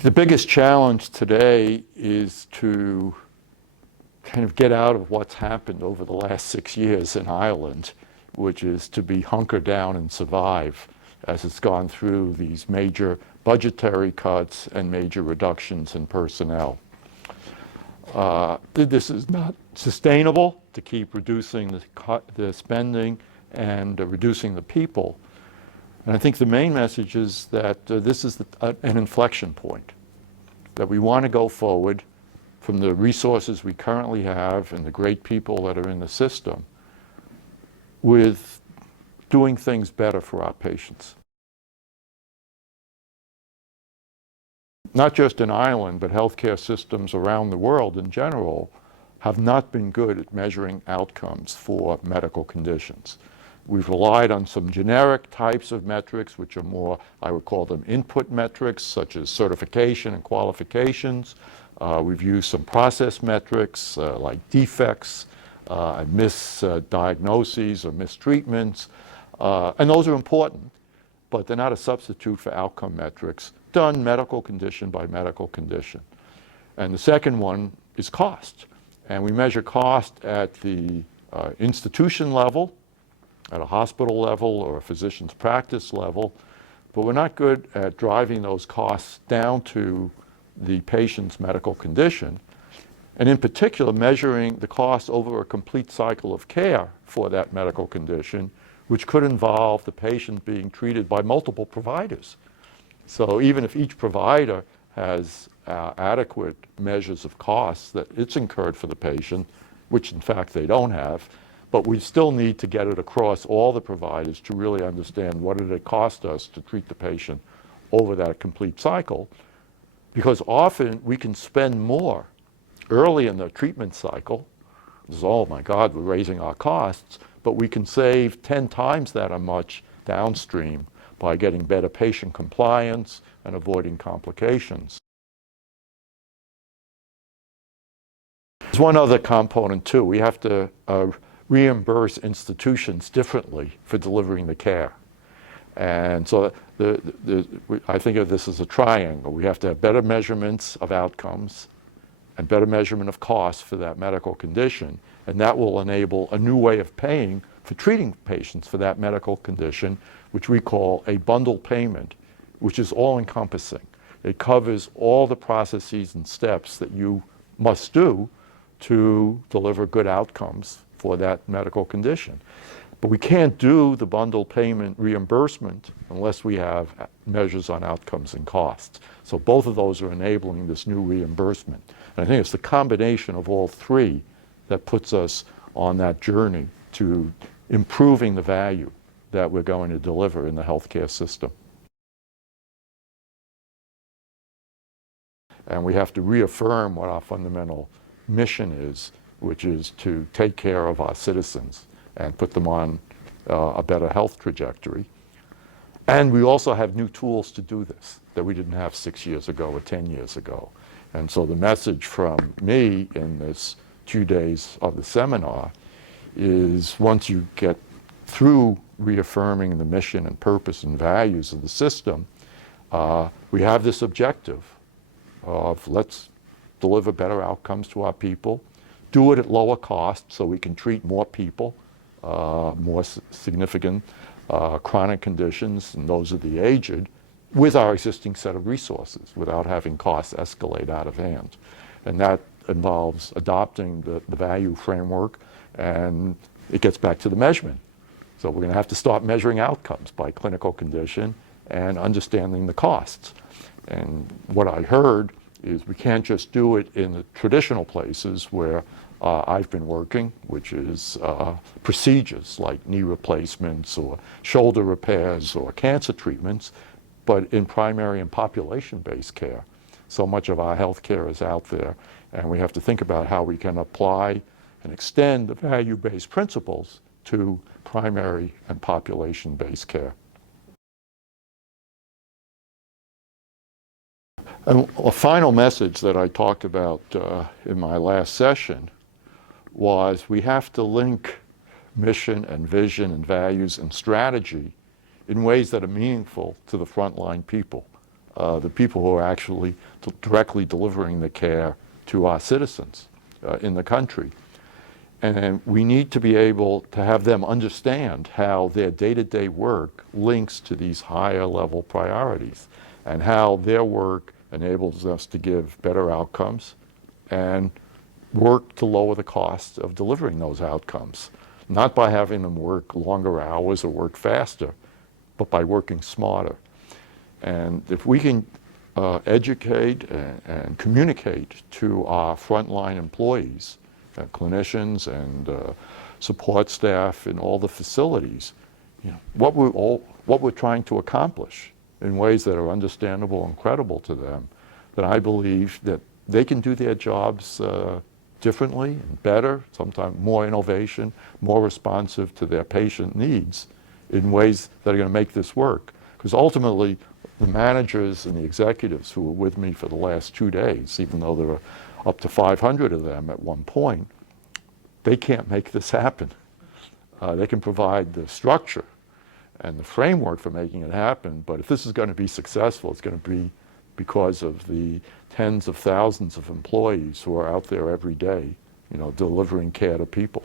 think the biggest challenge today is to kind of get out of what's happened over the last 6 years in Ireland, which is to be hunkered down and survive as it's gone through these major budgetary cuts and major reductions in personnel. This is not sustainable to keep reducing the spending and reducing the people. And I think the main message is that this is an inflection point, that we want to go forward from the resources we currently have and the great people that are in the system with doing things better for our patients. Not just in Ireland, but healthcare systems around the world in general have not been good at measuring outcomes for medical conditions. We've relied on some generic types of metrics, which are more, I would call them input metrics, such as certification and qualifications. We've used some process metrics like defects, misdiagnoses or mistreatments, and those are important, but they're not a substitute for outcome metrics done medical condition by medical condition. And the second one is cost. And we measure cost at the institution level, at a hospital level or a physician's practice level, but we're not good at driving those costs down to the patient's medical condition, and in particular measuring the cost over a complete cycle of care for that medical condition, which could involve the patient being treated by multiple providers. So even if each provider has adequate measures of costs that it's incurred for the patient, which in fact they don't have, but we still need to get it across all the providers to really understand what did it cost us to treat the patient over that complete cycle, because often we can spend more early in the treatment cycle. It's, oh my God, we're raising our costs, but we can save 10 times that much downstream by getting better patient compliance and avoiding complications. There's one other component too. We have to reimburse institutions differently for delivering the care. And so I think of this as a triangle. We have to have better measurements of outcomes and better measurement of costs for that medical condition, and that will enable a new way of paying for treating patients for that medical condition, which we call a bundle payment, which is all-encompassing. It covers all the processes and steps that you must do to deliver good outcomes for that medical condition. But we can't do the bundle payment reimbursement unless we have measures on outcomes and costs. So both of those are enabling this new reimbursement. And I think it's the combination of all three that puts us on that journey to improving the value that we're going to deliver in the healthcare system. And we have to reaffirm what our fundamental mission is, which is to take care of our citizens and put them on a better health trajectory. And we also have new tools to do this that we didn't have 6 years ago or 10 years ago. And so the message from me in this 2 days of the seminar is, once you get through reaffirming the mission and purpose and values of the system, we have this objective of let's deliver better outcomes to our people, do it at lower cost so we can treat more people, more significant chronic conditions, and those of the aged, with our existing set of resources without having costs escalate out of hand. And that involves adopting the value framework, and it gets back to the measurement. So we're going to have to start measuring outcomes by clinical condition and understanding the costs. And what I heard is we can't just do it in the traditional places where I've been working, which is procedures like knee replacements or shoulder repairs or cancer treatments, but in primary and population-based care. So much of our health care is out there, and we have to think about how we can apply and extend the value-based principles to primary and population-based care. And a final message that I talked about in my last session was we have to link mission and vision and values and strategy in ways that are meaningful to the frontline people. the people who are actually directly delivering the care to our citizens in the country. And we need to be able to have them understand how their day-to-day work links to these higher level priorities, and how their work enables us to give better outcomes and work to lower the cost of delivering those outcomes. Not by having them work longer hours or work faster, but by working smarter. And if we can educate and communicate to our frontline employees, clinicians and support staff in all the facilities, what we're trying to accomplish in ways that are understandable and credible to them, then I believe that they can do their jobs differently and better, sometimes more innovation, more responsive to their patient needs in ways that are going to make this work. Because ultimately, the managers and the executives who were with me for the last 2 days, even though there were up to 500 of them at one point, they can't make this happen. They can provide the structure and the framework for making it happen, but if this is going to be successful, it's going to be because of the tens of thousands of employees who are out there every day, delivering care to people.